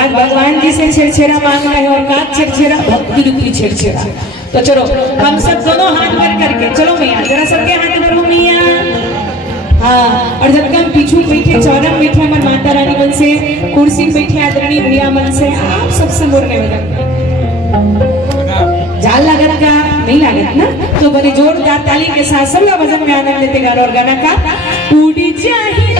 बाद भगवान जी से छेड़छेड़ा मांग रहे हैं और का छेड़छेड़ा भक्ति रूपी छेड़छेड़ा। तो चलो हम सब दोनों हाथ भर करके चलो मैया जरा सबके हाथ भरो मैया। हाँ, और जब हम पीछू बैठे चौरम बैठे हमारे माता रानी मन से, कुर्सी बैठे आदरणीय भैया मन से, आप सबसे मुरने वाला जाल लागत का नहीं लागत ना, तो बड़े जोरदार ताली के साथ सब लोग भजन में आनंद लेते गा। और गाना का उड़ी जाए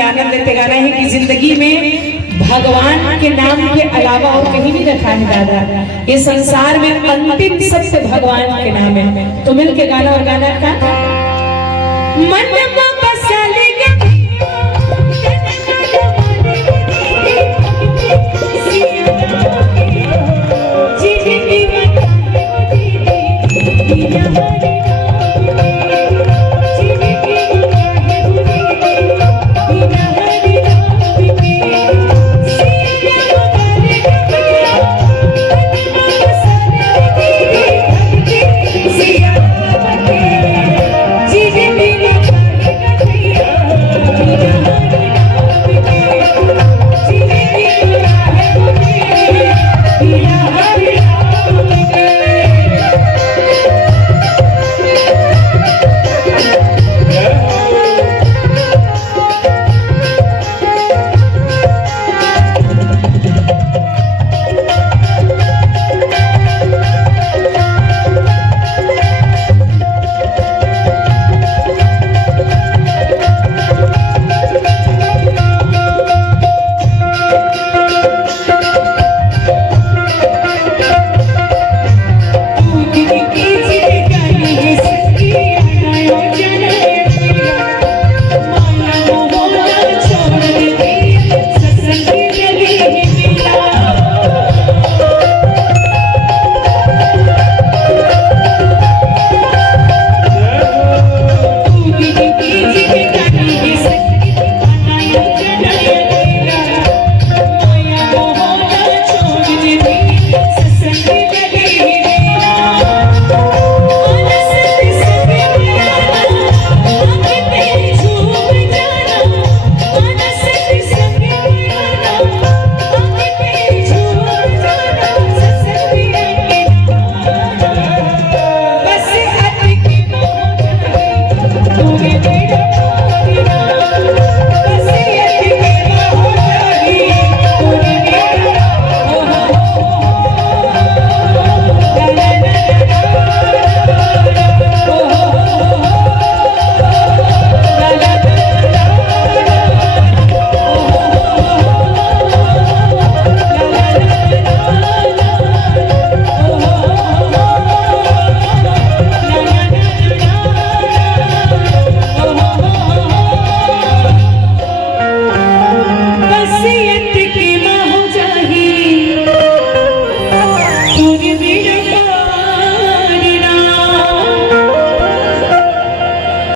आनंद लेते गाना है कि जिंदगी में भगवान के नाम के अलावा और कहीं नहीं रखा है दादा। ये संसार में अंतिम सत्य भगवान के नाम है। तो मिल के गाना और गाना का मन